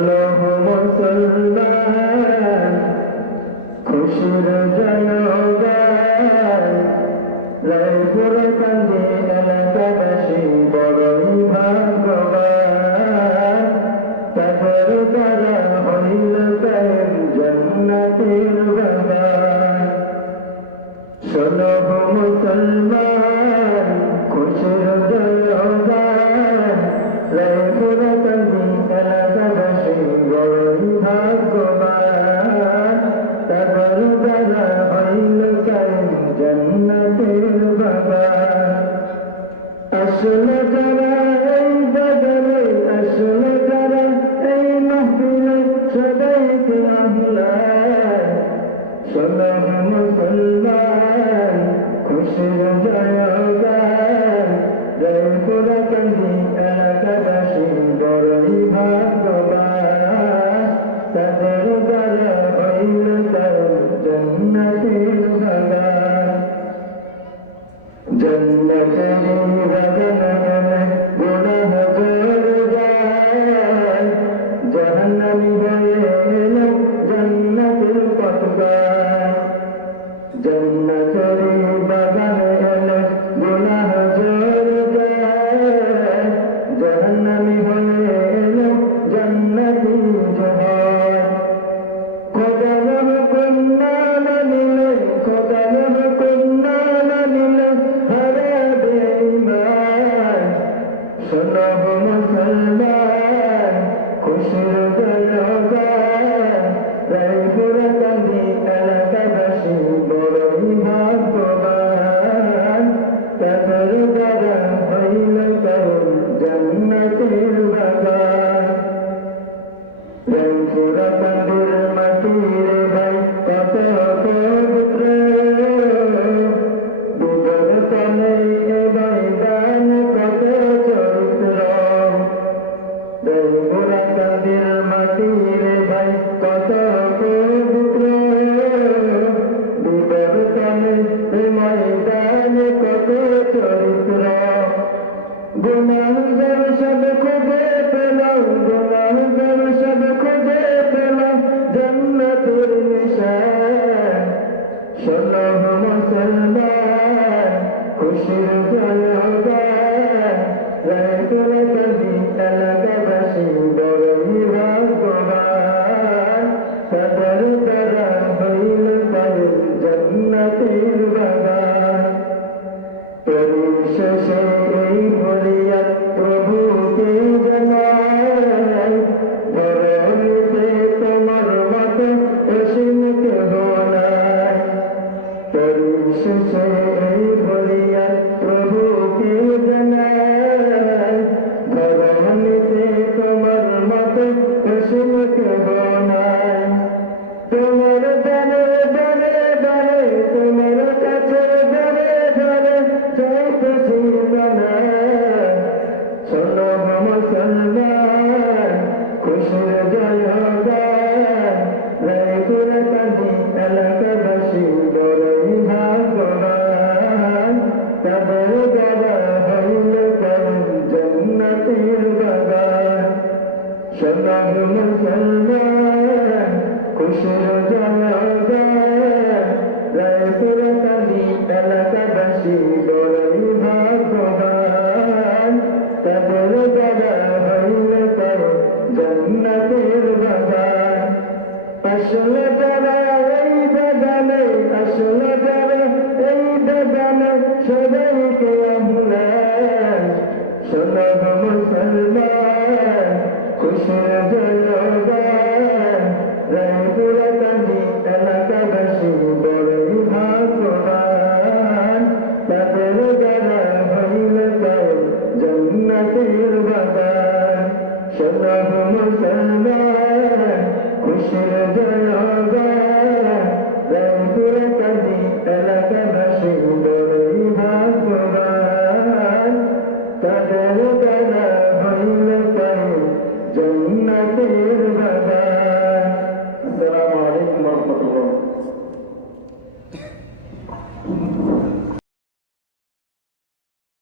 শোনো মুসলমান খুশির জয়গান রায়পুর কান্দি এলাকাবাসী বড়ই ভাগ্যবান তাদের দ্বারা হইল কায়েম জান্নাতের বাগান শোনো মুসলমান খুশির জয়গান রায়পুর কান্দি এলাকাবাসী বড়ই ভাগ্যবান তাদের দ্বারা হইল কায়েম জান্নাতের বাগান আসলে যারা এই বাগানে আসলে যারা এই মাহফিলে সবাইকে আহ্লান শোনো মুসলমান খুশির জয়গান রায়পুর কান্দি এলাকাবাসী বড়ই ভাগ্যবান তাদের দ্বারা হইল কায়েম জান্নাতের বাগান জান্নাতের বাগানে গুনাহ জড় যায় জাহান্নামী হয়ে এলো জান্নাতের পথগায় জান্নাতের বাগানে এলো গুনাহ জড় যায় জাহান্নামী হয়ে এলো জান্নাতি জয় খোদার হুকুম না মানিলে খোদার হুকুম না মানিলে হারাবে ঈমান শোনো মুসলমান খুশির জয়গান রায়পুর কান্দি এলাকাবাসী বড়ই ভাগ্যবান তাদের দ্বারা হইল কায়েম জান্নাতের বাগান রায়পুর কান্দির মাটির ভাই কত পবিত্র দুধের তলে এ ময়দান কত চরিত্র রায়পুর কান্দির মাটির ভাই কত পবিত্র দুধের তলে এ ময়দান কত চরিত্র গুনাহগার সব খুঁজে পেলাম গুনাহগার সব খুঁজে পেলাম জান্নাতের নিশান শোনো মুসলমান খুশির জয়গান রায়পুর কান্দি এলাকাবাসী বড়ই ভাগ্যবান তাদের দ্বারা হইল কায়েম জান্নাতের বাগান পরিশেষে এই ফরিয়াদ প্রভুকে জানাই ধরণীতে তোমার মতো অসীম কেহ নাই পরিশেষে এই ফরিয়াদ প্রভুকে জানাই ধরণীতে তোমার মতো অসীম কেহ নাই তোমার দানে দানে দানে তোমার কাছে দানে দানে চাইতেছি না শোনো মুসলমান খুশির জয়গান রায়পুর কান্দি এলাকাবাসী বড়ই ভাগ্যবান তাদের দ্বারা হইল কায়েম জান্নাতের বাগান শোনো মুসলমান খুশির জয়গান রায়পুর কান্দি এলাকাবাসী বড়ই ভাগ্যবান তাদের দ্বারা হইল কায়েম জান্নাতের বাগান আসলে যারা এই বাগানে আসলে যারা এই বাগানে সবাইকে আহ্লান শোনো মুসলমান খুশির জয়গান রায়পুর কান্দি এলাকাবাসী বড়ই ভাগ্যবান তাদের দ্বারা হইল কায়েম জান্নাতের বাগান শোনো মুসলমান খুশির জয়গান রায়পুর কান্দি এলাকাবাসী বড়ই